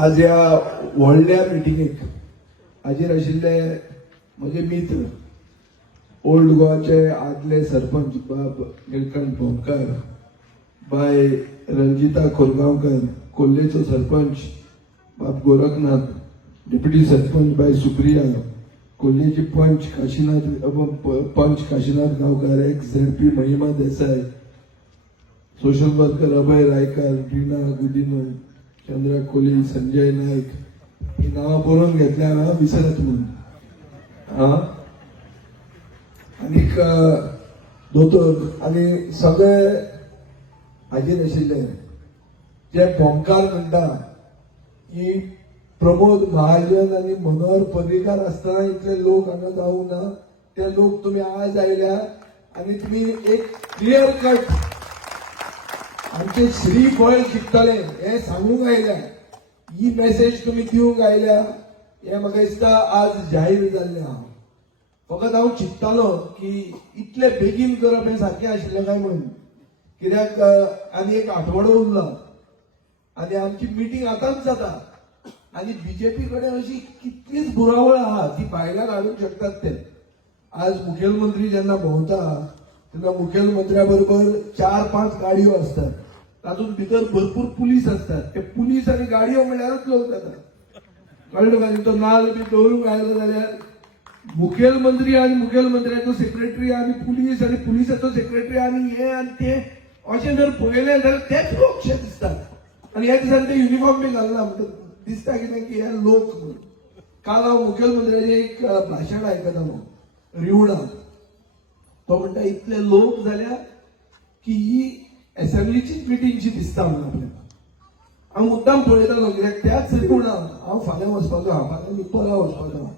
आज ह्या व्हडल्या मिटिंगेक हाजेर आशिल्ले म्हजे मित्र ओल्ड गोवाचे आदले सरपंच बाब निळकंठ भोमकार, बाय रंजिता खोलगांवकर, कोल्हेचो सरपंच बाब गोरखनाथ, डेप्युटी सरपंच बाय सुप्रिया, कोल्हेचे पंच काशीनाथ गांवकार, एक्स झेडपी महिमा देसाई, सोशल वर्कर अभय रायकर, रीना गुदिनो, चंद्रा कोली, संजय नाईक ही नावं बरोवन घेतल्या विसरत म्हणून आनीक दोतोर आनी सगळे हाजेर आशिल्ले जे भोमकार म्हणटा की प्रमोद महाजन आणि मनोहर पर्रीकार असताना इतले लोक हांगा जावंक ना, ते लोक तुम्ही आज आयल्या आणि तुम्ही एक क्लियर कट आमचे श्रीफळ शिकतले हे सांगूंक आयल्या, ही मेसेज तुम्ही दिवंक आयल्या, हे म्हाका दिसता आज जाहीर जाल्लें आहा. फकत हांव चिंततालो की इतले बेगीन करप हें सारकें आशिल्लें काय म्हणून, कित्याक आनी एक आठवडो उरला आनी आमची मिटींग आतांच जाता आणि बीजेपी कडेन अशी कितलीच बुरावळ आहा ती भायल्यान हाडूंक शकतात ते. आज मुखेलमंत्री जेन्ना भोंवता तेन्ना मुखेलमंत्र्या बरोबर 4-5 गाडयो असतात, तातूंत भितर भरपूर पुलीस असतात. ते पुलीस आनी गाडयो म्हणल्यारच लोक जातात. कळ्ळें काय? तो नाल बी दवरूंक आयलो जाल्यार मुखेलमंत्री आनी मुखेलमंत्र्याचो सेक्रेटरी आनी पुलिसाचो सेक्रेटरी आनी हे आनी ते अशें जर पळयलें जाल्यार तेच लोक शे दिसतात आनी ह्या दिसांनी ते युनिफॉर्म बी घालना म्हणटा दिसता कितें की हे लोक. काल हांव मुखेलमंत्र्याचें एक भाशण आयकतालो रिवडा. तो म्हणटा इतले लोक जाल्या की ही असेंब्लीचीच मिटींगशी दिसता म्हणून आपल्याक. हांव मुद्दाम पळयतालो कित्याक त्याच रिवडा हांव फाल्यां वचपाचो आहा, फाल्यां न्ही परवा वचपाचो आहा,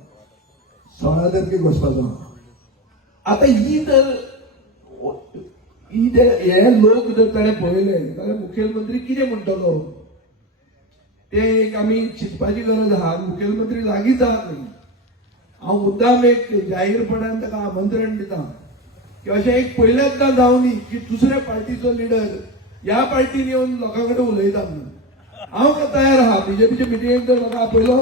16 तारखेक वचपाचो आहा. आतां हे लोक जर ताणें पळयले जाल्यार मुखेलमंत्री कितें म्हणटलो ते एक आमी चिंतपाची गरज आहा. मुखेलमंत्री लागींच आहात न्ही. हांव मुद्दाम एक जाहीरपणान ताका आमंत्रण दिता की अशें एक पयलेंचदा जावं न्ही की दुसऱ्या पार्टीचो लिडर ह्या पार्टीन येवन लोकां कडेन उलयता म्हणून. हांव तयार आहा बीजेपीचे मिटिंगेक जर म्हाका आपयलो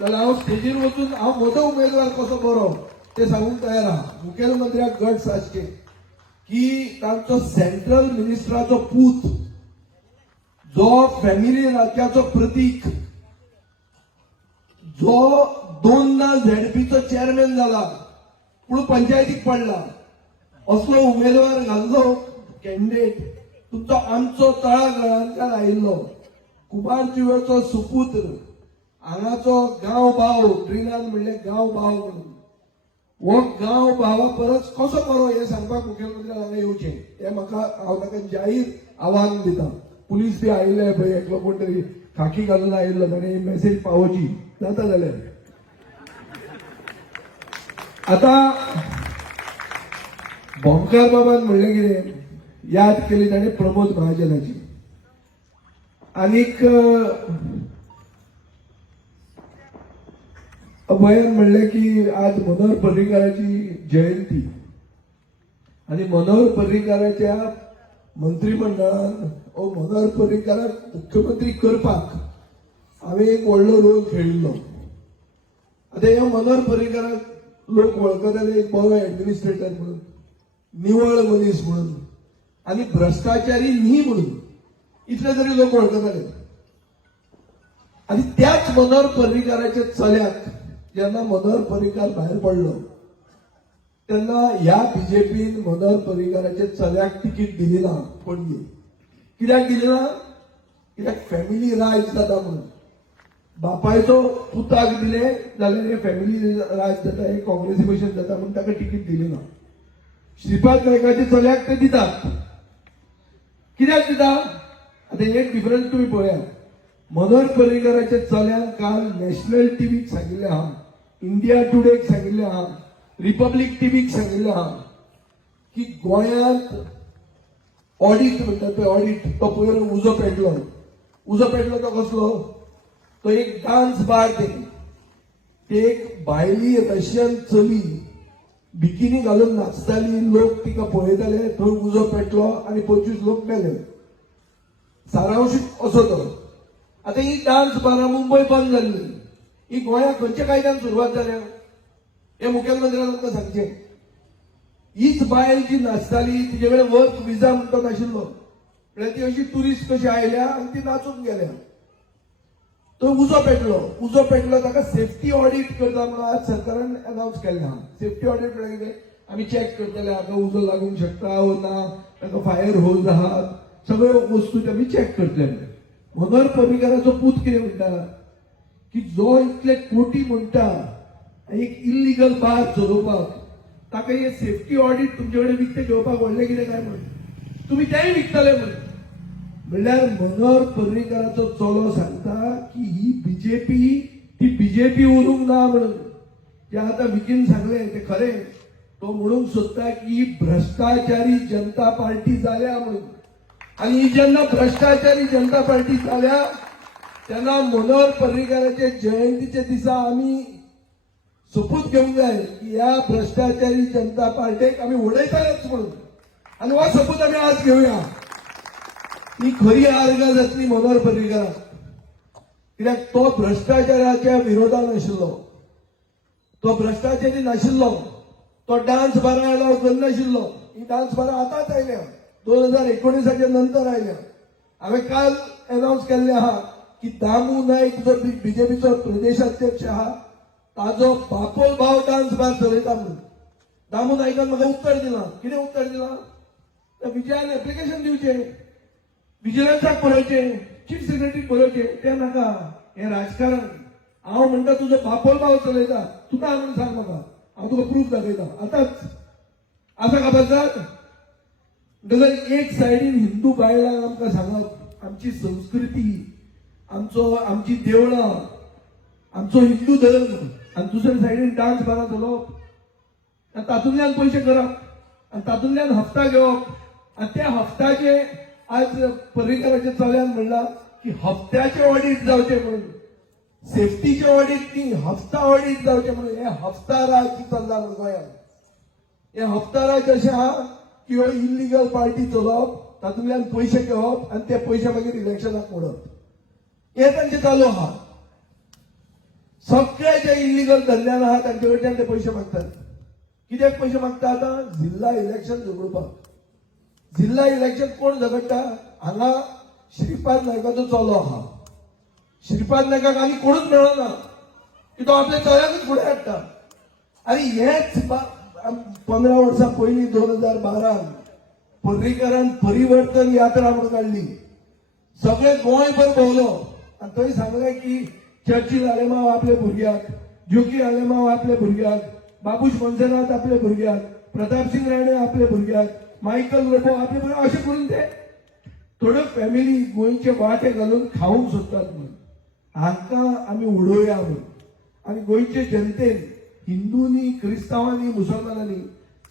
जाल्यार हांव स्टेजीर वचून हांव म्हजो उमेदवार कसो बरो ते सांगूंक तयार आहा. मुखेलमंत्र्याक गट्स आसचे की तांचो सेंट्रल मिनिस्टराचो पूत जो फॅमिली राज्याचो प्रतीक, जो 2दा झेडपीचो चेअरमॅन झाला पूण पंचायतीक पडला, असलो उमेदवार घाल्लो कॅन्डिडेट तुमचो आमचो तळागाळांतल्यान आयिल्लो कुमार जुवेचो सुपुत्र, हांगाचो गांव भाव, ट्रिनान म्हणले गांव भाव म्हणून. हो गांव भावा परस कसो बरो हे सांगपाक मुखेलमंत्र्याक हांगा येवचें हे म्हाका हांव ताका जाहीर आव्हान दिता. पुलीस बी आयिल्ले पळय, एकलो कोण तरी खाकी घालून आयिल्लो, ताणें ही मेसेज पावोवची जाता जाल्यार. आता भोमकार बाबान म्हणलें कितें याद केली ताणें प्रमोद महाजनाची. आनीक अभयान म्हणलें की आज मनोहर पर्रीकाराची जयंती आणि मनोहर पर्रीकाराच्या मंत्रिमंडळान मनोहर पर्रीकाराक मुख्यमंत्री करपाक हांवें एक व्हडलो रोल खेळिल्लो. आतां ह्या मनोहर पर्रीकाराक लोक वळखताले एक बरो एडमिनिस्ट्रेटर म्हणून, निवळ मनीस म्हणून आनी भ्रष्टाचारी न्ही म्हणून इतले तरी लोक वळखताले. आनी त्याच मनोहर पर्रीकाराच्या चल्याक जेन्ना मनोहर पर्रीकार भायर पडलो तेन्ना ह्या बीजेपीन मनोहर पर्रीकाराच्या चल्याक तिकीट दिली ना पणजे. कित्याक दिली ना? कित्याक फॅमिली राज जाता म्हणून. बापायचो पुताक दिले जाल्यार हे फॅमिली राज जाता, हे काँग्रेसी भशेन जाता म्हणून ताका तिकीट दिली ना. श्रीपाद नायकाच्या चल्याक ते दितात. कित्याक दिता? आतां एक डिफरन्स तुम्ही पळयात. मनोहर पर्रीकाराच्या चल्यान काल नॅशनल टीव्हीक सांगिल्लें आहा, इंडिया टुडेक सांगिल्लें आहा, रिपब्लीक टीव्हीक सांगिल्लें आहा की गोंयांत ऑडिट म्हणटा पळय, ऑडिट तो पयर उजो पेटलो. उजो पेटलो तो कसलो? तो एक डान्स बार ते एक भायली रशियन चली बिकिनी घालून नाचताली, लोक तिका पळयताले, थंय उजो पेटलो आनी 25 लोक मेले. सारांश असो तो. आता ही डान्स बारा मुंबय बंद जाल्ली, ही गोंयांत खंयच्या कायद्यान सुरवात जाल्या हे मुखेलमंत्र्यान आमकां सांगचें. हीच बायल जी नाचताली तिचे कडेन वर्क विजा म्हणटा नाशिल्लो, म्हळ्यार ती अशी टुरिस्ट कशी आयल्या आनी ती नाचून गेल्या. तो उजो पेटलो ताका सेफ्टी ऑडिट करता म्हणून आज सरकारान अनाउन्स केल्लें आहा. सेफ्टी ऑडिट म्हळ्यार कितें, आमी चॅक करतले हाका उजो लागूंक शकता वो ना, ताका फायर होल्स आहात, सगळ्यो वस्तू आमी चॅक करतले. मनोहर पर्रीकाराचो पूत कितें म्हणटा की जो इतले कोटी म्हणटा एक इल्लीगल बार चलोवपाक, ताका हे सेफ्टी ऑडिट तुमचे कडेन विकते घेवपाक व्हडलें कितें काय म्हणून तुमी तेंय विकतले म्हणून. म्हणल्यार मनोहर पर्रीकाराचो चलो सांगता की ही बीजेपी ती बीजेपी उरूंक ना म्हणून. जे आता विकीन सांगलें ते खरें. तो म्हणूंक सोदता की ही भ्रष्टाचारी जनता पार्टी जाल्या म्हणून. आणि ही जेन्ना भ्रष्टाचारी जनता पार्टी जाल्या तेन्ना मनोहर पर्रीकाराचे जयंतीचे दिसा आमी सोपूत घेवंक जाय की ह्या भ्रष्टाचारी जनता पार्टीक आमी उडयतालेच म्हणून. आनी हो सोपूत आमी आज घेवया. ही खरी आर्गां जातली मनोहर पर्रीकाराक, कित्याक तो भ्रष्टाचाराच्या विरोधान आशिल्लो, तो भ्रष्टाचारी नाशिल्लो, तो डान्स बारा अलाव करनाशिल्लो. ही डान्स बारा आतांच आयल्या, 2019 नंतर आयल्या. हांवें काल अनाउन्स केल्लें आहा की दामू नायक जो बीजेपीचो प्रदेशाध्यक्ष आहा ताजो बापोल भाव डान्स बार चलयता म्हणून. दामू नायकान म्हाका उत्तर दिलां. कितें उत्तर दिलां, विजयान एप्लिकेशन दिवचें, विजिलन्साक बरोवचें, चीफ सेक्रेटरीक बरोवचें. तें नाका, हें राजकारण. हांव म्हणटा तुजो बापोल भाव चलयता, तुका म्हणून सांग म्हाका, हांव तुका प्रूफ दाखयता आतांच. आसा काबार जात. म्हणटकर एक सायडीन हिंदू बायलांक आमकां सांगप आमची संस्कृती, आमची देवळां, आमचो हिंदू धर्म, आनी दुसरे सायडीन डान्स बारा चलोवप आनी तातूंतल्यान पयशे करप आनी तातूंतल्यान हप्ता घेवप. आनी त्या हप्त्याचे आज पर्रीकाराच्या चल्यान म्हणला की हप्त्याचे ऑडिट जावचे म्हणून. सेफ्टीचे ऑडिट न्ही, हप्ता ऑडिट जावचे म्हणून. हे हप्ता राज चल्ला गोंयांत. हे हप्ता राज अशें आहा की हो इल्लीगल पार्टी चलोवप, तातूंतल्यान पयशे घेवप आनी ते पयशे मागीर इलेक्शनाक मोडप. हे तांचे चालू आहा. सगळे जे इल्लीगल धंद्यान आहा तांचे कडच्यान ते पयशे मागतात. कित्याक पयशे मागता आतां, जिल्ला इलेक्शन झगडपाक. जिल्हा इलेक्शन कोण झगडटा, हांगा श्रीपाद नायकाचो चलो आहा. श्रीपाद नायकाक आनी कोणूच मेळना की तो आपल्या चल्याकूच फुडें हाडटा. आनी हेच 15 वर्सां पयलीं 2012 पर्रीकारान परिवर्तन यात्रा म्हणून काडली. सगळे गोंयभर भोंवलो आनी थंय सांगलें की चर्चिल आलेमांव आपल्या भुरग्याक, जोकी आलेमांव आपल्या भुरग्याक, बाबूश मोन्सेरात आपल्या भुरग्याक, प्रताप सिंग राणे आपल्या भुरग्याक, मायकल लोबो आपले भुरगे, अशें करून ते थोड्यो फॅमिली गोंयचे वाटे घालून खावंक सोदतात म्हणून. हांकां आमी उडोवया म्हणून. आनी गोंयचे जनतेन हिंदूंनी, क्रिस्तांवांनी, मुसलमानांनी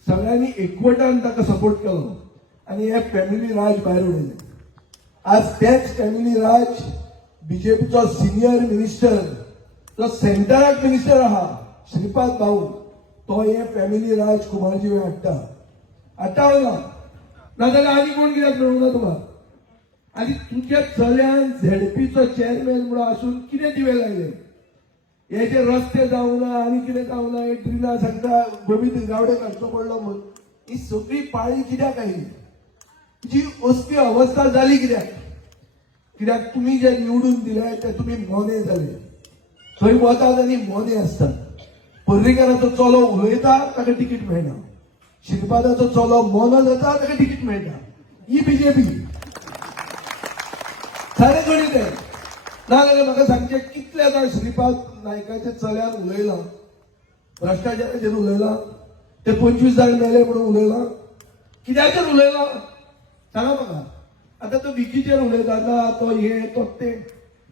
सगळ्यांनी एकवटान ताका सपोर्ट केलो आनी हे फॅमिली राज भायर उडयलें. आज तेच फॅमिली राज बीजेपीचो सिनियर मिनिस्टर, जो सेंटराक मिनिस्टर आहा श्रीपाद भाऊ, तो हे फॅमिली राज कुमारजी हाडटा. हाडटा ना नाजाल्यार आनी कोण कित्याक मेळूंक ना तुका. आनी तुज्या चल्यान झेडपीचो चेअरमॅन म्हणून आसून कितें दिवे लायले. हे जे रस्ते जावंक ना आनी कितें जावंक ना, हे ड्रिना सांगता गोविंद गावडे काडचो पडलो म्हणून. ही सगळी पाळी कित्याक आयली, जी असली अवस्था जाली कित्याक. कित्याक तुमी जे निवडून दिले ते तुमी मोने जाले. थंय वतात आनी मोने आसतात. पर्रीकाराचो चलो उलयता ताका तिकीट मेळना, श्रीपादाचो चलो मोनो जाता ताका तिकीट मेळटा. ही बीजेपी सारे गणित आहे. नाजाल्यार म्हाका सांगचें कितलेदा श्रीपाद नायकाच्या चल्यान उलयलां, भ्रष्टाचाराचेर उलयलां, ते 25 जाण मेले म्हणून उलयलां. कित्याचेर उलयलां सांगा म्हाका. आतां तो विकीचेर उलयता ना, तो हे तो ते,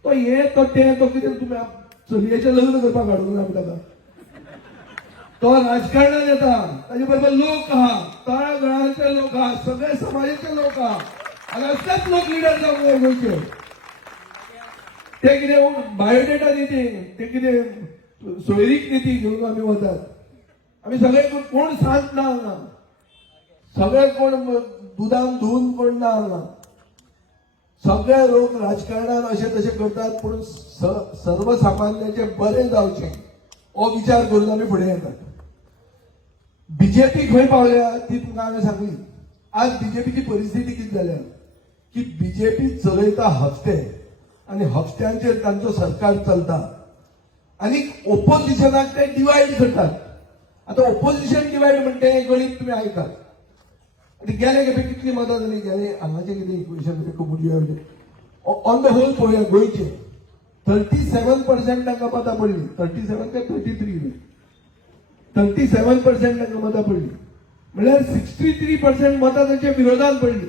तो हे तो ते, तो कितें तुमी चलयेचें लग्न करपाक हाडूंक ना ताका. तो राजकारणात येता, ताचे बरोबर लोक आहा, तळागाळांतले लोक आहा, सगळे समाजाचे लोक आहा. आनी असलेच लोक लिडर जावंक जाय गोंयचे. ते कितें बायोडेटा नीती, ते कितें सोयरीक नीती घेवन आमी वतात. आमी सगळे कोण सांत ना हांगा, सगळे कोण दुदान धुवन कोण ना हांगा. सगळे लोक राजकारणात असे तसे करतात पण सर्वसामान्याचे बरे जावचे हो विचार करून आम्ही पुढे येतात. बीजेपी खंय पावल्या ती तुमकां हांवें सांगली. आज बीजेपीची परिस्थिती किती जाल्या की बीजेपी चलयता हप्ते आणि हप्त्यांचेर तांचो सरकार चलता आणि ओपोजिशनाक ते डिवायड करतात. आता ओपोजिशन डिवायड म्हणते गणित तुम्ही ऐकात. गेले खेपे कितली मदत जाली गेले हांगाचे कितें इक्वेशन कमुडियो ऑन द होल पळोवया गोंयचे 37% तांकां मतां पडली. 37 काय 33 37% तांकां मतां पडली म्हणल्यार 63% मतां तांच्या विरोधात पडली.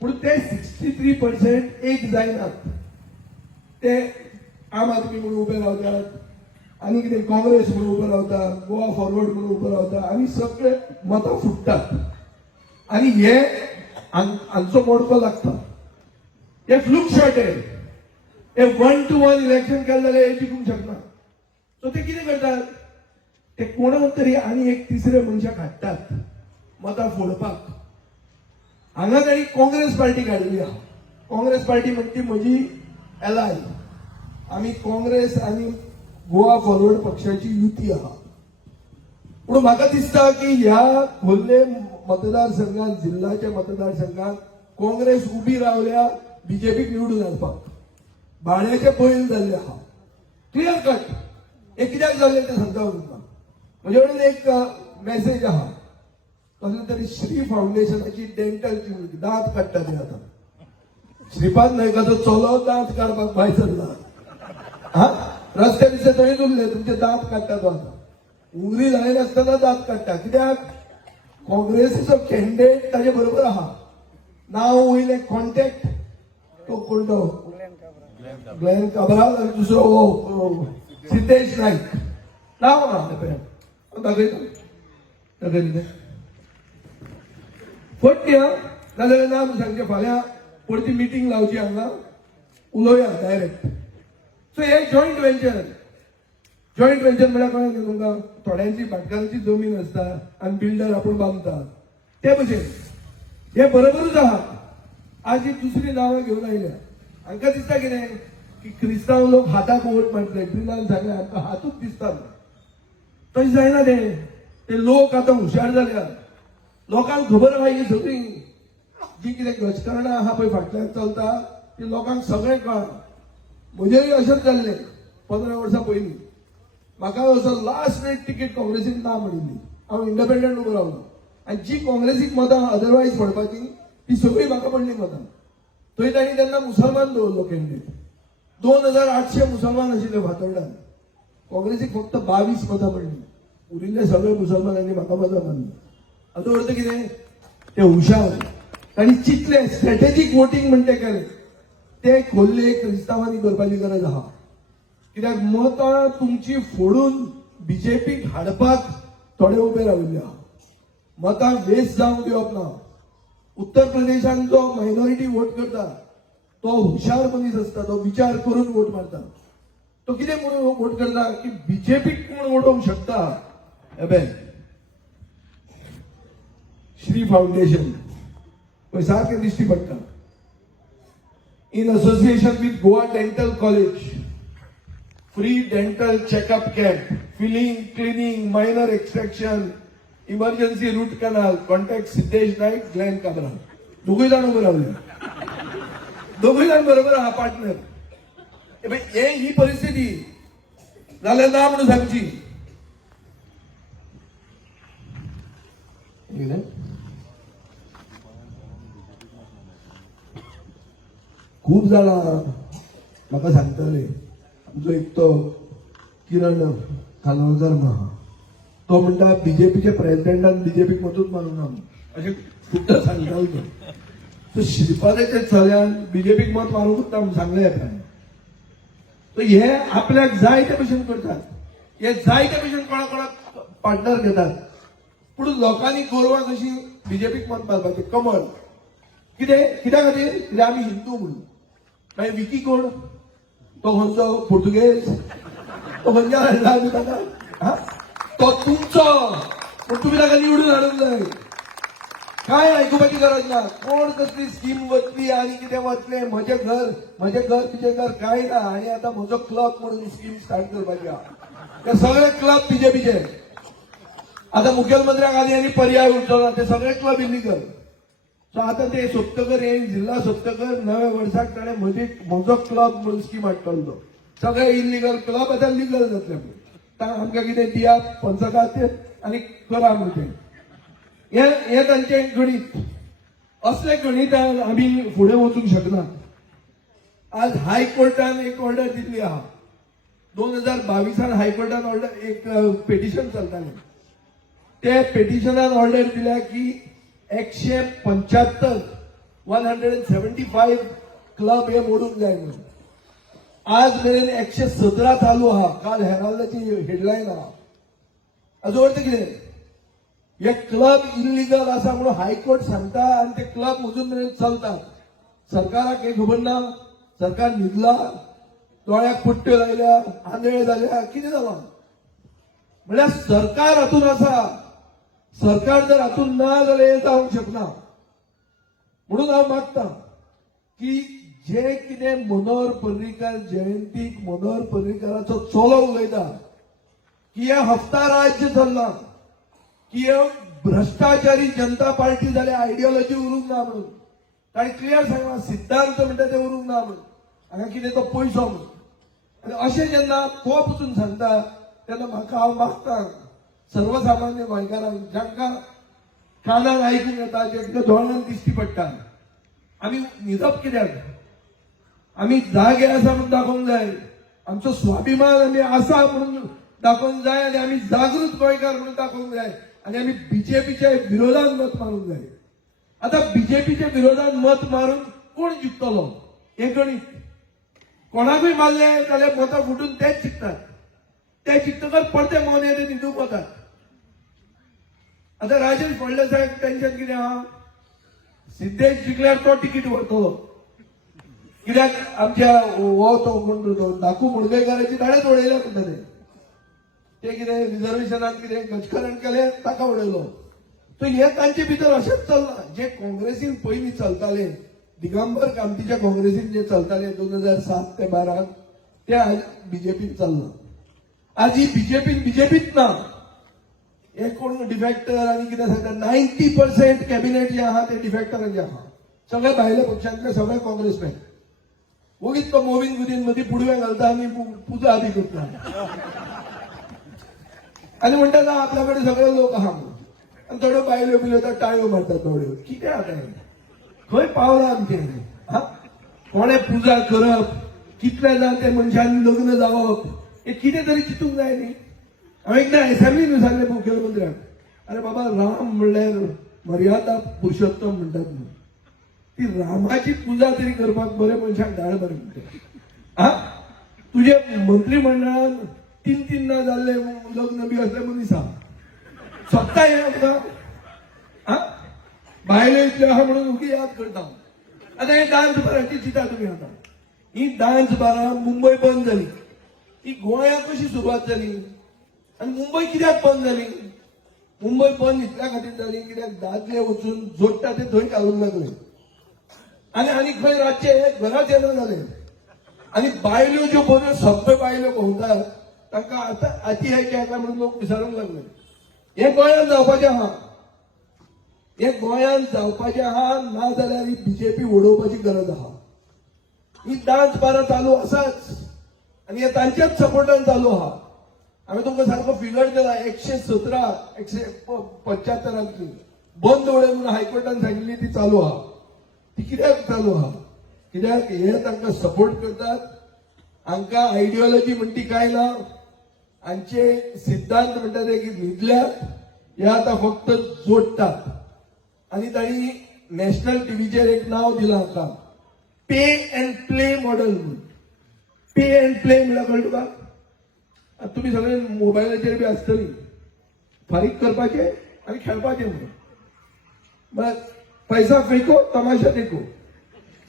पूण ते 63% एक जायनात. ते आम आदमी म्हणून उबे रावतात आनी कितें काँग्रेस म्हणून उबे रावता गोवा फॉरवर्ड म्हणून उबे रावता आनी सगळे मतां फुटतात आणि हे हांचो मोडको लागता. हे फ्लूक शॉट आहे. हे 1-to-1 इलेक्शन केलें जाल्यार हे जिखूंक शकना. सो ते कितें करतात ते कोणा तरी आनी एक तिसरे मनशाक हाडटात मतां फोडपाक. हांगा ताणी काँग्रेस पार्टी काडिल्ली आहा. काँग्रेस पार्टी म्हणटी म्हजी एलाय. आमी काँग्रेस आनी गोवा फॉरवर्ड पक्षाची युती आहा. पूण म्हाका दिसता की ह्या खोल्ले मतदारसंघात जिल्ह्याच्या मतदारसंघात काँग्रेस उभी रावल्या बीजेपीक निवडून हाडपाक. भाड्याचे बैल जाल्ले आहा. Clear cut. हे कित्याक जाल्ले ते सांगता तुमकां. म्हजे कडेन एक मेसेज आहा. कसले तरी श्री फाउंडेशनाची डेंटल क्लिनिक दांत काडटा ते आतां. श्रीपाद नायकाचो चलो दांत काडपाक भायर सरला. हा रस्ते बिस्ते थंयच उरले तुमचे दांत काडटा तो आतां. उंगली जाय नासतना दांत काडटा. कित्याक काँग्रेसीचो कॅन्डिडेट ताजे बरोबर आहा. नाव वयले कॉन्टॅक्ट तो कोण तो ग्लेन काब्राल आनी दुसरो सिद्धेश नाईक. नाव ना दाखयता फट्या नाजाल्यार नाम सांगचे फाल्यां परती मिटींग लावची हांगा उलोवया डायरेक्ट. सो हे जॉयंट वेंचर. जॉयंट वेंचर म्हळ्यार कळ्ळें न्ही तुमकां. थोड्यांची भाटकारांची जमीन आसता आनी बिल्डर आपूण बांदता ते भशेन हे बरोबरूच आहा. आज ही दुसरी नांवां घेवन आयल्या. हांकां दिसता कितें की क्रिस्तांव लोक हाताक वोट मारतले. ब्रिनान सांगलें आमकां हातूच दिसता. तशें जायना तें. ते लोक आतां हुशार जाल्या. लोकांक खबर आहा ही सगळी जी कितें राजकारणां आहा पळय फाटल्यान चलता ती लोकांक सगळें कळ्ळां. म्हजेंय अशेंच जाल्लें 15 वर्सां पयलीं. म्हाका असो लास्ट मिनिट तिकीट काँग्रेसीन ना म्हणिल्ली. हांव इंडिपेंडंट उबो रावलो आनी जी काँग्रेसीक मतां अदरवायज पडपाची ती सगळी म्हाका पडली मतां. थंय तांणी तेन्ना मुसलमान दवरलो कॅन्डिडेट. 2800 मुसलमान आशिल्ले फातोर्डान. काँग्रेसीक फक्त 22 मतां पडली. उरिल्ले सगळे मुसलमानांनी म्हाका मतां मारली. हाचो अर्थ कितें ते हुशार. तांणी चिंतले स्ट्रॅटेजीक वोटींग म्हणटे केलें. ते खोल्ले क्रिस्तांवांनी करपाची गरज आहा. कित्याक मतां तुमची फोडून बीजेपीक हाडपाक थोडे उबे राविल्ले आहा. मतां वेस्ट जावंक दिवप ना. उत्तर प्रदेशान जो मायनॉरिटी वोट करता तो हुशार मनीस आसता. तो विचार करून वोट मारता. तो कितें म्हणून वोट करता की बीजेपीक कोण वोटोवंक शकता. एबे श्री फाउंडेशन पळय सारकें दिश्टी पडटा. In association with Goa dental college free dental checkup camp filling cleaning minor extraction emergency root canal contact Siddhesh Naik Glen Cabral. दोगूय जाण उबे रावले. दोगूय जाण बरोबर आहा पार्टनर. हे ही परिस्थिती जाल्यार ना म्हणून सांगची. खूब जाणां म्हाका सांगताले. आमचो एक तो किरण खानोलकर आहा तो म्हणटा बीजेपीचे प्रेसिडेंटान बीजेपीक मतूच मारूंक ना अशें खुबदां सांगतालो तो. सो श्रीपादाच्या चल्यान बीजेपीक मत मारूंकूच ना म्हणून सांगलें येता. सो हे आपल्याक जाय ते भशेन करतात. हे जाय ते भशेन कोणाक पार्टनर घेतात. पूण लोकांनी गोरवां कशी बीजेपीक मत मारपाचें. कमळ कित्याक खातीर कित्याक आमी हिंदू म्हणून. मागीर विकी कोण तो खंयचो पोर्तुगेज तो खंयच्या हाडला आमी ताका. तो तुमचो पूण तुमी ताका निवडून हाडूंक जाय. काय आयकुपाची गरज ना. कोण कसली स्कीम वतली आणि कितें वतले, म्हजें घर तुजें घर काय ना. आणि आता म्हजो क्लब म्हणून स्कीम स्टार्ट करपाची आहा. ते सगळे क्लब बीजेपीचे. आता मुख्यमंत्र्याक आनी आनी पर्याय उरचो ते सगळे क्लब इलिगल. सो आता ते सोपतकर हे जिल्हा सोपतकर नव्या वर्साक ताणें म्हजो क्लब म्हणून स्कीम हाडटलो. सगळे इलिगल क्लब आता लिगल जातले. आमकां कितें दिया पंचखाद्य आनी करा म्हणून हे तांचे गणित. असले गणितान आमी फुडें वचूंक शकना. आज हायकोर्टान एक ऑर्डर दिल्ली आहा. 2022 हायकोर्टान ऑर्डर एक पेटिशन चलतालें. ते पेटिशनान ऑर्डर दिल्या की 175 क्लब हे मोडूंक जाय म्हणून. आज मेरेन 117 चालू आहा. काल हेराल्डाची हेडलायन आहा. हाजो अर्थ कितें? हे क्लब इलिगल आसा म्हणून हायकोर्ट सांगता आणि ते क्लब अजून मेरेन चलतात. सरकाराक हे खबर ना. सरकार न्हिदला, दोळ्याक पुट्ट्यो लायल्या, आंधळे जाल्या, कितें जालां? म्हळ्यार सरकार हातून आसा. सरकार जर हातून ना जाल्यार हे जावंक शकना. म्हणून हांव मागता की जे कितें मनोहर पर्रीकार जयंतीक मनोहर पर्रीकाराचो चलो उलयता की हे हफ्ता राज्य चल्ला, की हे भ्रष्टाचारी जनता पार्टी जाल्यार आयडियोलॉजी उरूंक ना म्हणून. ताणें क्लियर सांगला सिद्धांत म्हणटा ते उरूंक ना म्हणून. हांगा कितें तो पयसो म्हणून. आनी अशें जेन्ना तो वचून सांगता तेन्ना म्हाका हांव मागता सर्वसामान्य गोंयकारांक जांकां कानाक आयकूंक येता, जांकां दोळ्यांक दिश्टी पडटा, आमी न्हिदप कित्याक? आमी जागे आसा म्हणून दाखोवंक जाय. आमचो स्वाभिमान आमी आसा म्हणून दाखोवंक जाय आनी आमी जागृत गोंयकार म्हणून दाखोवंक जाय. आनी आमी बीजेपीच्या विरोधात मत मारूंक जाय. आता बीजेपीच्या विरोधात मत मारून कोण जिखतलो हे गणित. कोणाकूय मारले जाल्यार मतां फुटून तेच जिखतात. ते जिखतकर परते मोन येते न्हिदूंक वतात. आता राजेश फडणवीसाक टेन्शन कितें आहा? सिद्धेश जिखल्यार तो तिकीट व्हरतलो. कित्याक आमच्या हो तो कोण नाकू मुर्गेकाराची ताणेच उडयल्या म्हणटाले. ते कितें रिझर्वेशनाक कितें गजकरण केलें ताका उडयलो. सो हे तांचे भितर अशेंच चल्ला. जे काँग्रेसीन पयलीं चलताले, दिगंबर कामतीच्या काँग्रेसीन जे चलताले 2007 ते 12 ते आज बीजेपीन चल्ला. आज ही बीजेपीत ना. हे कोण डिफेक्टर आनी कितें सांगता 90% कॅबिनेट जे आहा ते डिफेक्टरांचे आहा. सगळे भायल्या पक्षांतले सगळे काँग्रेसमॅन. वगीच तो मोविन गुदीन मदीं पुडवे घालता आनी पुजा आदी करता आनी म्हणटा ना आपल्या कडेन सगळे लोक आहा म्हणून. आनी थोड्यो बायल्यो बिल्यो टाळयो मारतात थोड्यो. कितें आता हें? खंय पावला आमचें? कोणें पुजा करप, कितले जाण ते मनशांनी लग्न जावप, हे कितें तरी चिंतूंक जाय न्ही. हांवें एकदां असेंब्लीन विचारलें मुख्यमंत्र्याक, अरे बाबा राम म्हणल्यार मर्यादा पुरुषोत्तम म्हणटात न्हू. ती रामाची पुजा तरी करपाक बरे मनशाक धाड बरें म्हणटा. तुजे मंत्रिमंडळान 3 ना जाल्ले लग्न बी असले मनीस आहा. स्वता हें आमकां भायले इतले आहा म्हणून उगी याद करता. आता हे डान्स बाराची चिंता तुमी आता. ही डान्स बारां मुंबय बंद जाली. ही गोंयांत कशी सुरवात जाली आनी मुंबय कित्याक बंद जाली? मुंबय बंद इतल्या खातीर जाली कित्याक दादले वचून जोडटा ते थंय घालूंक लागले. आनी खंय रातचे घराच येना जाले. आनी बायल्यो ज्यो बऱ्यो सभ्य बायल्यो भोंवतात तांकां आतां आती हायटी हाका म्हणून लोक विचारूंक लागले. हे गोंयांत जावपाचें आहा. हे गोंयांत जावपाचें आहा. ना जाल्यार ही बीजेपी उडोवपाची गरज आहा. ही डान्स बारां चालू आसाच आनी हे तांच्याच सपोर्टान चालू आहा. हांवें तुमकां सारको फिगर दिला 117 175 बंद उडय म्हणून हायकोर्टान सांगिल्ली ती चालू आहा. ती कित्याक चालू आहा? कित्याक हे तांकां सपोर्ट करतात. हांकां आयडियोलॉजी म्हणटी काय ना. हांचे सिद्धांत म्हणटा ते की न्हिदल्यात हे आतां फक्त जोडटात. आनी तांणी नॅशनल टीव्हीचेर एक नाव दिलां हाका पे अँड प्ले मॉडेल म्हणून. पे अँड प्ले म्हळ्यार कळ्ळें तुका? तुमी सगळे मोबायलाचेर बी आसतली फारीक करपाचे आनी खेळपाचे म्हणून. पैसा फेको तमाशा देखो.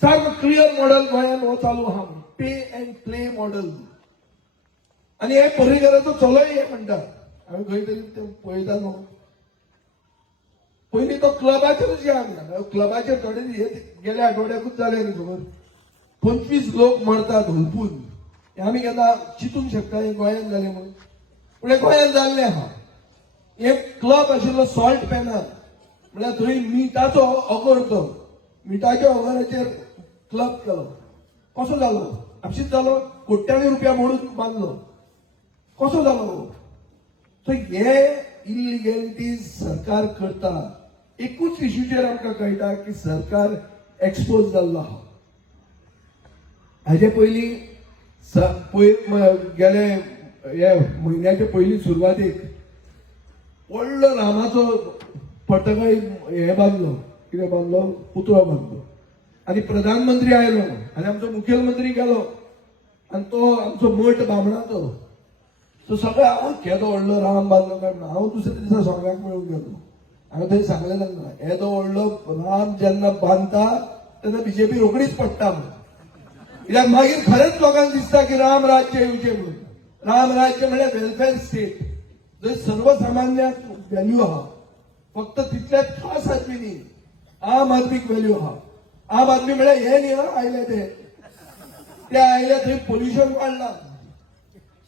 सारको क्लियर मॉडेल गोंयांत हो चालू आहा म्हणून पे अँड प्ले मॉडेल. आनी हे पर्रीकाराचो चलोय हे म्हणटा. हांवें खंय तरी ते पळयता न्हू. पयलीं तो क्लबाचेरूच या क्लबाचेर थोडे गेल्या आठवड्याकूच जाले न्ही खबर 25 लोक मरतात हुलपून हे आमी केन्ना चिंतूंक शकता हे गोंयांत जालें म्हणून पूण हे गोंयांत जाल्लें आहा एक क्लब आशिल्लो सॉल्ट पॅनल म्हळ्यार थंय मिठाचो ऑगर तो मिठाच्या ऑगराचेर क्लब केलो कसो जालो आपशीच जालो कोट्यांनी रुपया मोडून बांदलो कसो जालो सो हे इलिगॅलिटीज सरकार करता एकूच इश्यूचेर आमकां कळटा की सरकार एक्सपोज जाल्लो आहा हाजे पयलीं गेले हे म्हयन्याच्या पयलीं सुरवातेक व्हडलो रामाचो पटकय हे बांदलो कितें बांदलो पुतळो बांदलो आनी प्रधानमंत्री आयलो आनी आमचो मुखेलमंत्री गेलो आनी तो आमचो मठ बामणाचो तो सगळें हांव केदो व्हडलो राम बांदलो काय म्हणून हांव दुसऱ्या दिसा सगळ्यांक मेळून गेलो हांवें थंय सांगलें तांकां येदो व्हडलो राम जेन्ना बांदता तेन्ना बीजेपी रोखडीच पडटा म्हणून कित्याक मागीर खरेंच लोकांक दिसता की राम राज्य येवचें म्हणून राम राज्य म्हळ्यार वेलफेअर स्टेट जंय सर्वसामान्याक व्हॅल्यू आहा फक्त तितल्याच खास आदमी न्ही आम आदमीक व्हॅल्यू आहा आम आदमी म्हळ्यार हे न्ही आयले ते आयले थंय पोल्युशन वाडलां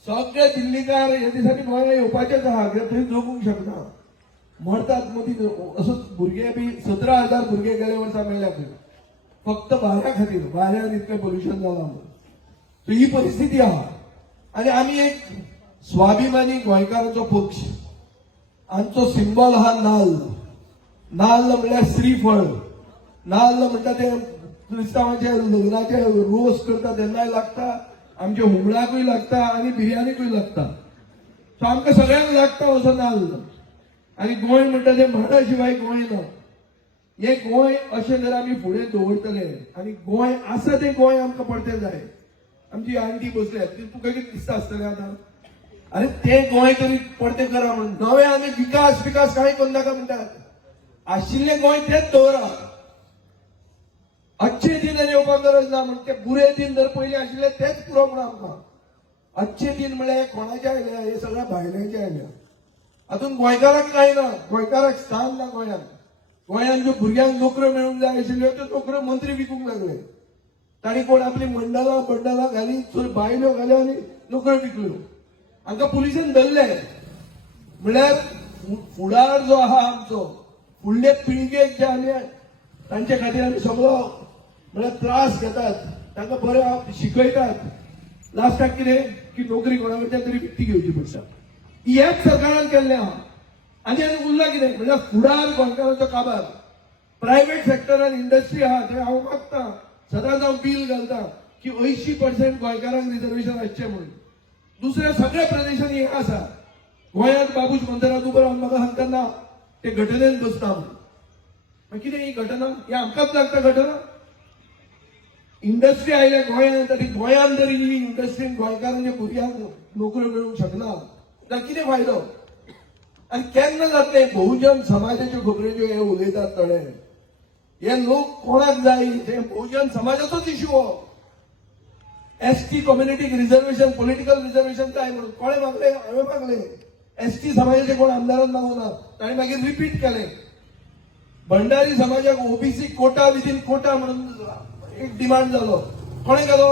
सगळे दिल्लीकार हे दिसांनी गोंयांत येवपाचेच आहा कित्याक थंय जगूंक शकना मरतात मदीं असोच भुरगे बी 17,000 भुरगे गेल्या वर्सा मेल्या खंय फक्त भाऱ्या खातीर भाऱ्यान इतकें पोल्युशन जालां म्हणून सो ही परिस्थिती आहा आनी आमी एक स्वाभिमानी गोंयकारांचो पक्ष आमचो सिंबल आहा नाल्ल म्हळ्यार श्रीफळ नाल्ल म्हणटा ते क्रिस्तांवांचे लग्नाचे रोस करता तेन्नाय लागता आमच्या हुमणाकूय लागता आनी बिर्याणीकूय लागता सो आमकां सगळ्यांक लागता असो नाल्ल आनी गोंय म्हणटा ते म्हाडा शिवाय गोंय ना हे गोंय अशें जर आमी फुडें दवरतले आनी गोंय आसा तें गोंय आमकां पडतें जाय आमची आंटी बसल्यात तुका कितें दिसता आसतलें आतां अरे तें गोंय तरी पडतें करा म्हणून नवे आनी विकास कांय करनाका म्हणटात आशिल्लें गोंय तेंच दवरा अच्छे दिन येवपाक गरज ना म्हणून ते बुरे दिन जर पयलीं आशिल्ले तेच पुरो म्हणून आमकां अच्छे दिन म्हळ्यार कोणाचे आयल्या हे सगळ्या भायल्यांचे आयल्या हातून गोंयकाराक कांय ना गोंयकाराक स्थान ना गोंयांत ज्यो भुरग्यांक नोकऱ्यो मेळूंक जाय आशिल्ल्यो त्यो नोकऱ्यो मंत्री विकूंक लागले तांणी कोण आपली मंडलां घाली चड बायल्यो घाल्यो आनी नोकऱ्यो विकल्यो हांकां पुलिसेन धरले म्हळ्यार फुडार जो आहा आमचो फुडले पिळगेक जे आमी तांचे खातीर आमी सगळो म्हळ्यार त्रास घेतात तांकां बरें शिकयतात लास्टाक कितें की नोकरी कोणा कडच्यान तरी विकती घेवची पडटा हेच सरकारान केल्लें आहा आनी उरलां कितें म्हळ्यार फुडार गोंयकारांचो काबार प्रायव्हेट सेक्टरान इंडस्ट्री आहा थंय हांव मागता सदांच हांव बील घालता की 80% गोंयकारांक रिजर्वेशन आसचें म्हणून दुसऱ्या सगळ्या प्रदेशांनी हें आसा गोंयांत बाबूश मंदिरांत उबो रावन म्हाका सांगता ना ते घटनेन बसता म्हणून कितें ही घटना ही आमकांच लागता घटना इंडस्ट्री आयल्या गोंयांत आनी गोंयांत जर ही इंडस्ट्रीन गोंयकारांच्या भुरग्यांक नोकऱ्यो मेळूंक शकना जाल्यार कितें फायदो आनी केन्ना जातलें बहुजन समाजाच्यो खबऱ्यो ज्यो हे उलयतात थोडे हे लोक कोणाक जाय ते बहुजन समाजाचोच इश्यू हो एसटी कम्युनिटीक रिजर्वेशन पॉलिटिकल रिजर्वेशन जाय म्हणून कोणे मागले हांवें मागले एसटी समाजाचे कोण आमदारान मागूना ताणें मागीर रिपीट केलें भंडारी समाजाक ओबीसी कोटा विदीन कोटा म्हणून एक डिमांड जालो कोणे केलो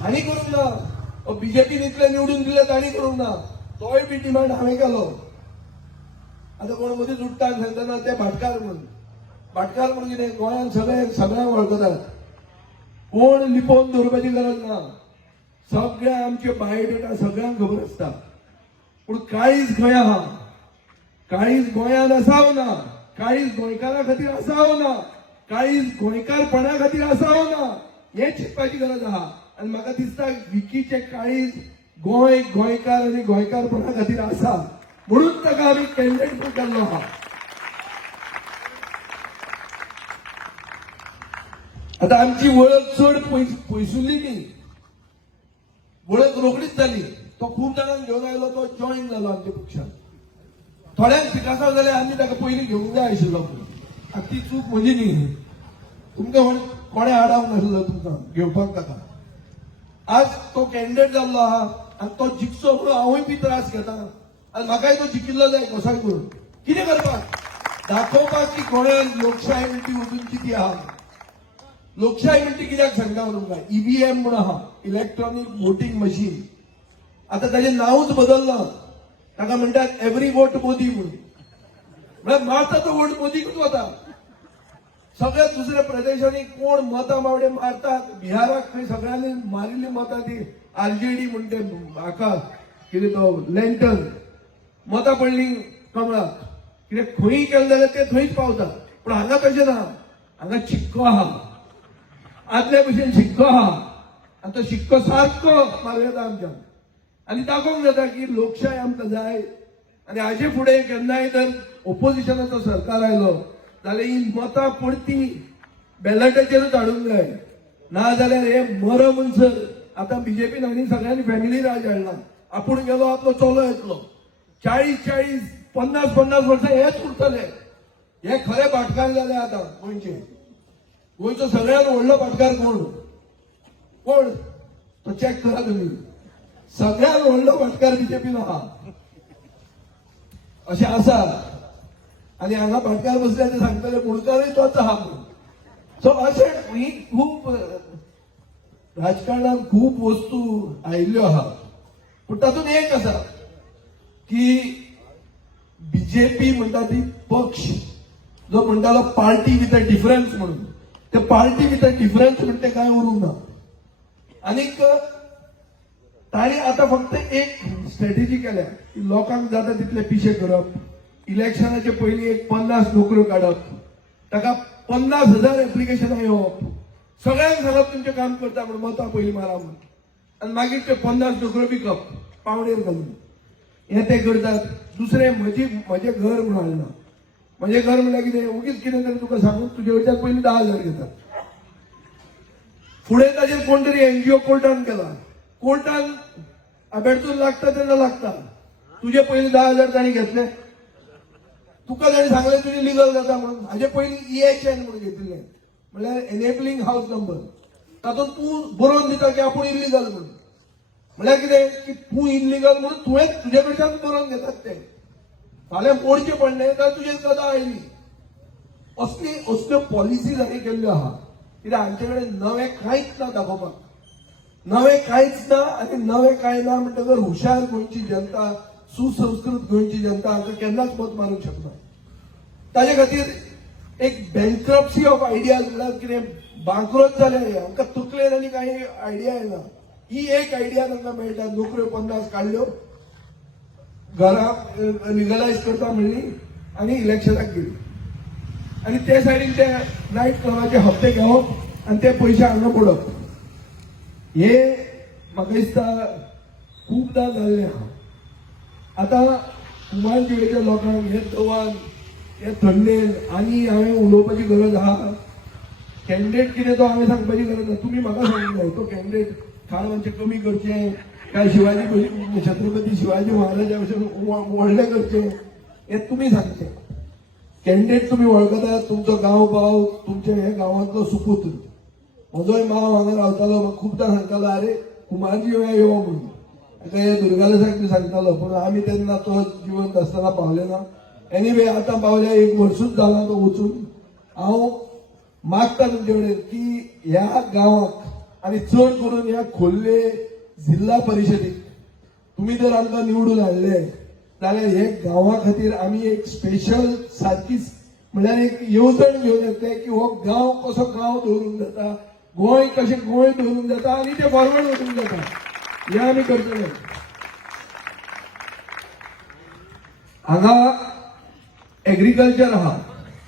हांणी करूंक ना बीजेपीन इतले निवडून दिले तांणी करूंक ना तोय बी डिमांड हांवें केलो आतां कोण मदींच उठ्ठा आनी सांगतना ते भाटकार म्हणून कितें गोंयांत सगळ्यांक वळखतात कोण लिपोवन दवरपाची गरज ना सगळ्या आमचे बायोडेटा सगळ्यांक खबर आसता पूण काळीज खंय आहा काळीज गोंयांत आसाव ना काळीज गोंयकारा खातीर आसाव ना काळीज गोंयकारपणा खातीर आसाव ना हें चिंतपाची गरज आहा आनी म्हाका दिसता विकीचें काळीज गोंयकार आनी गोंयकारपणा खातीर आसा म्हणून ताका आमी कॅन्डिडेट केल्लो आहा आता आमची वळख चड पयसुल्ली न्ही वळख रोखडीच जाली तो खूब जाणांक घेवन आयलो तो जॉईन जालो आमच्या पक्षान थोड्यांक पिकासांव जाल्यार आमी ताका पयलीं घेवंक जाय आशिल्लो आतां ती चूक म्हजी न्ही तुमकां कोणें आडावंक नासलो तुमकां घेवपाक ताका आज तो कॅन्डिडेट जाल्लो आहा आनी तो जिखचो म्हणून हांवूय बी त्रास घेता आनी म्हाकाय तो जिखिल्लो जाय कसाय करून कितें करपाक दाखोवपाक की गोंयांत लोकशाय म्हणटी अजून कितें आहा. लोकशाय म्हणटी कित्याक सांगता तुमकां, ईव्हीएम म्हूण आहा, इलेक्ट्रॉनिक वोटींग मशीन. आता ताचें नांवच बदललां, ताका म्हणटात एव्हरी वोट मोदी म्हणून. म्हळ्यार मारता तो वोट मोदीकूच वता. सगळ्या दुसऱ्या प्रदेशांनी कोण मतां बावडे मारतात. बिहाराक खंय सगळ्यांनी मारिल्ली मतां ती आरजेडी म्हणटे हाका कितें तो लँटन मतां पडली कमळाक. कित्याक खंय केलें जाल्यार ते थंयच पावता. पूण हांगा तशें ना, हांगा शिक्को आहा, आदले भशेन शिक्को आहा. आनी तो शिक्को सारको मारूं येता आमच्यान. आनी दाखोवंक जाता की लोकशाय आमकां जाय. आनी हाचे फुडें केन्नाय जर ओपोजिशनाचो सरकार आयलो जाल्यार ही मतां पडटी बॅलटाचेरूच हाडूंक जाय. ना जाल्यार हे मर मनसर आतां बीजेपीन आनी सगळ्यांनी फॅमिली राज हाडला. आपूण गेलो आपलो चलो येतलो. 40-40, 50-50 वर्सां हेच उरतले. हे खरे भाटकार जाले आतां गोंयचे. गोंयचो सगळ्यात व्हडलो भाटकार कोण कोण तो चॅक करा तुमी. सगळ्यात व्हडलो भाटकार बीजेपीन आहा अशें आसा. आनी हांगा भाटकार बसले ते सांगतले मुणकारूय तोच आहा म्हणून. सो अशें ही खूब राजकारणात खूब वस्तू आयिल्ल्यो आहा. पूण तातूंत एक आसा की बीजेपी म्हणटा ती पक्ष जो म्हणटालो पार्टी विथ अ डिफरन्स म्हणून. ते पार्टी विथ अ डिफरन्स म्हणटे काय उरूंक ना. आनीक ताणी आता फक्त एक स्ट्रॅटेजी केल्या की लोकांक जाता तितले पिशे करप. इलेक्शनाचे पयलीं एक 50 नोकऱ्यो काडप, ताका 50,000 एप्लिकेशनां येवप, सगळ्यांक सांगप तुमचें काम करता म्हणून मतां पयलीं मारा म्हणून. आनी मागीर ते 50 नोकऱ्यो विकप पावणेर घालून. हे ते करतात. दुसरें म्हजें घर म्हणून हाडना. म्हजें घर म्हणल्यार कितें उगीच कितें तरी तुका सांगून तुजे वयल्यान पयलीं 10,000 घेतात. फुडें ताजेर कोण तरी एनजीओ कोर्टान केला. कोर्टान आबेडतून लागता तेन्ना लागता. तुजे पयलीं 10,000 ताणी घेतले. तुका ताणी सांगलें तुजें लिगल जाता म्हणून. हाजे पयलीं EHN म्हणून घेतिल्लें, म्हणल्यार एनेबलिंग हाऊस नंबर. तातूंत तूं बरोवन दिता की आपूण इल्लीगल म्हणून. म्हणल्यार कितें की तूं इल्लीगल म्हणून तुवें तुजे कडच्यान बरोवन घेतात ते. फाल्यां मोडचें पडलें जाल्यार तुजेर गदा आयली. असल्यो पॉलिसी ताणी केल्ल्यो आहा. कित्याक हांचे कडेन नवें कांयच ना दाखोवपाक. नवें कांयच ना. आनी नवें कांय ना म्हणटकर हुशार गोंयची जनता, सुसंस्कृत गोंयची जनता हांकां केन्नाच मत मारूंक शकना. ताजे खातीर एक बँक्रप्सी ऑफ आयडियाज म्हणल्यार कितें बांक्रोत जाले हांकां तकलेन आनी कांय आयडिया येना. ही एक आयडिया तांकां मेळटा. नोकऱ्यो 50 काडल्यो, घरां लिगलायज करता म्हणली आनी इलेक्शनाक गेली. आनी ते सायडीन ते नायट क्लबाचे हप्ते घेवप आनी ते पयशे हांगा पडप. हे म्हाका दिसता खूबदां जाल्लें आहा. आतां कुमारजुवेच्या लोकांक हे दवान हे थंडेन आनी हांवें उलोवपाची गरज आहा. कॅन्डिडेट कितें तो हांवें सांगपाची गरज ना. तुमी म्हाका सांगूंक जाय तो कॅन्डिडेट खाण मातशें कमी करचें काय छत्रपती शिवाजी महाराजा भशेन व्हडलें करचें हें तुमी सांगचें. कॅन्डिडेट तुमी वळखतात, तुमचो गांव भाव, तुमच्या हे गांवांतलो सुपूत. म्हजोय मांव हांगा रावतालो. म्हाका खूबदां सांगतालो अरे कुमारजी यो म्हणून. ताका हे दुर्गादासाक सांगतालो पूण आमी तेन्ना तो जिवंत आसतना पावले ना. एनिवे आतां पावल्या 1 वर्सूच जाला तो वचून. हांव मागता तुमचे कडेन की ह्या गांवाक आनी चड करून ह्या खोर्ले जिल्हा परिशदेक तुमी जर आमकां निवडून हाडले जाल्यार हे गांवा खातीर आमी एक स्पेशल सारकीच म्हणल्यार एक येवजण घेवन येतले की हो गांव कसो गांव दवरूंक जाता, गोंय कशें गोंय दवरूंक जाता आनी ते फॉरवर्ड वचूंक जाता. हे आमी करतले. हांगा एग्रीकल्चर आहा,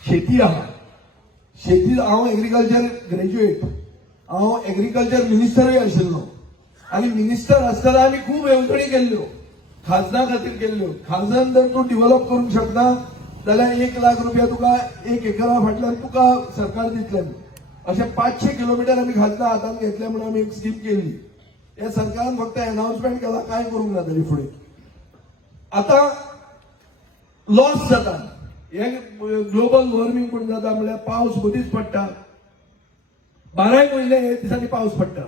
शेती आहा. शेती हांव एग्रीकल्चर ग्रॅज्युएट. हांव एग्रीकल्चर मिनिस्टरूय आशिल्लो आनी मिनिस्टर आसतना आमी खूब येवजणी केल्ल्यो खाजना खातीर केल्ल्यो. खाजन जर तूं डिव्हलप करूंक शकता जाल्यार 1 लाख रुपया तुका 1 एकरा फाटल्यान तुका सरकार दितलें. अशें 500 किलोमिटर आमी खाजना हातांत घेतले म्हणून आमी एक स्कीम केल्ली. हे सरकारान फक्त अनाउन्समेंट केला, कांय करूंक ना तरी फुडें. आतां लॉस जाता. हे ग्लोबल वॉर्मिंग पूण जाता म्हणल्यार पावस मदींच पडटा. 12 म्हयने हे दिसांनी पावस पडटा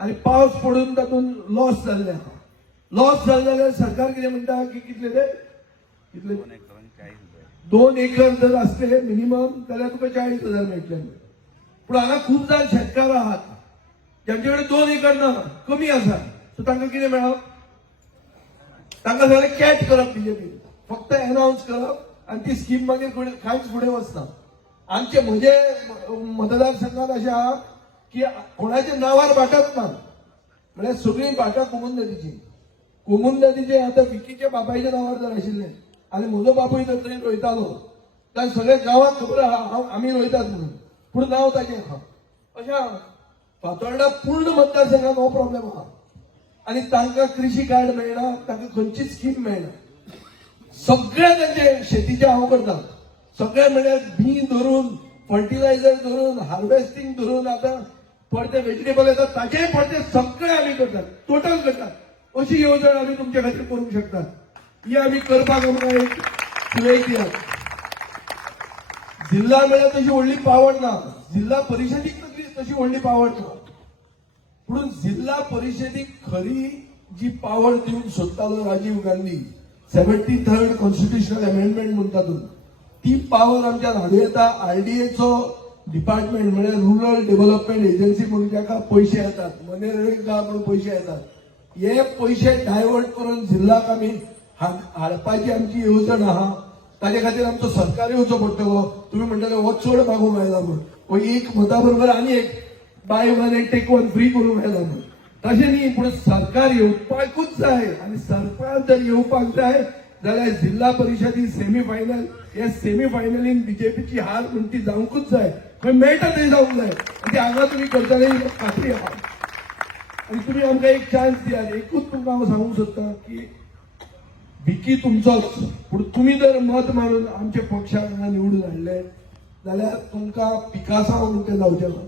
आनी पावस पडून तातूंत लॉस जाल्ले आहा. लॉस जाले जाल्यार सरकार कितें म्हणटा की कितले ते कितले 2 एकर जर असले मिनिमम जाल्यार तुका 40,000 मेळटले. पूण हांगा खूब जाण शेतकार आहात ज्यांचे कडेन 2 एकर ना, कमी आसा. सो तांकां कितें मेळप? तांकां सगळें कॅट करप बीजेपी, फक्त अनाउन्स करप आनी ती स्कीम मागीर कांयच फुडें वचना. आमचे म्हजे मतदारसंघात अशें आहा की कोणाच्या नांवार भाटप ना, म्हळ्यार सगळीं भाटां कोमून नदीची. कोमून नदीचे आता विकीच्या बापायच्या नांवार जर आशिल्लें आनी म्हजो बापूय जर थंय रोयतालो तर सगळ्या गांवांक खबर आहा आमी रोयतात म्हणून, पूण नांव ताचें आहा. अशें आहा फातोर्डा पूर्ण मतदारसंघात हो प्रॉब्लेम आहा. आनी तांकां कृषी कार्ड मेळना, तांकां खंयचीच स्कीम मेळना. सगळे तांचे शेतीचे हांव करता, सगळे म्हणल्यार बी धरून फर्टिलायझर धरून हार्वेस्टिंग धरून आता पडते व्हेजिटेबल येतात ताचेय पडते सगळे आम्ही करतात, टोटल करतात. अशी येवजण आम्ही तुमच्या खातीर करूंक शकतात. ही आम्ही करपाक आमकां एक सुरय दियात. जिल्हा मेळ्यार तशी व्हडली पावड ना, जिल्हा परिशदेक तशी व्हडली पावड ना, पूण जिल्हा परिशदेक खरी जी पावड दिवंक सोदतालो Rajiv Gandhi 73rd constitutional amendment म्हणटा ती पावर आमच्या हाडूं येता. आरडीएचो डिपार्टमेंट म्हणजे रुरल डेव्हलपमेंट एजन्सी म्हणून ताका पैसे येतात, मनरेगा म्हणून पैसे येतात. हे पैसे डायवर्ट करून जिल्ह्याक आमी हाडपाची आमची येवजण आहा. ताजे खातीर आमचो सरकार येवचो पडटलो. तुमी म्हणटले हो चड मागूंक मेळना म्हणून, हो एक मता बरोबर आनी एक buy one and take one free करूंक मेळना म्हणून. तशें न्ही, पूण सरकार येवपाकूच जाय. आनी सरकार जर येवपाक जाय जाल्यार जिल्हा परिशदी सेमी फायनल, हे सेमी फायनलीन बीजेपीची हार म्हणून ती जावंकूच जाय. खंय मेळटा थंय जावंक जाय. ती हांगा तुमी करतले ही खात्री आहा. आनी तुमी आमकां एक चान्स दियात. एकूच तुमकां हांव सांगूंक सोदतां की भिकी तुमचोच, पूण तुमी जर मत मारून आमच्या पक्षाक हांगा निवडून हाडले जाल्यार तुमकां पिकासांव म्हणून तें जावचें ना.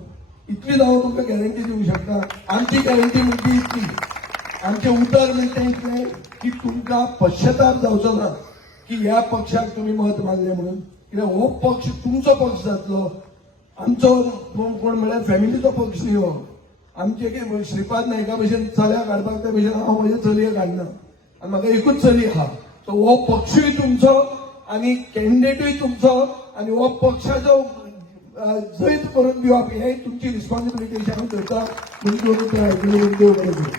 इतलीच हांव तुमकां गॅरंटी दिवंक शकता. आमची गॅरंटी म्हणजे इतली, आमचें उतर म्हणजे इतलें की तुमकां पश्चाताप जावचो ना की ह्या पक्षाक तुमी मत मारले म्हणून. कित्याक हो पक्ष तुमचो पक्ष जातलो, आमचो कोण म्हळ्यार फॅमिलीचो पक्ष न्ही हो. आमचे कितें श्रीपाद नायका भशेन चल्या काडपाक ते भशेन हांव म्हजे चलये काडना, आनी म्हाका एकूच चली आहा. सो हो पक्षूय तुमचो आनी कॅन्डिडेटूय तुमचो, आनी हो पक्षाचो जैत करून दिवप हें तुमची रिस्पॉन्सिबिलिटी अशी हांव करता. तुमची देव बरें करूं.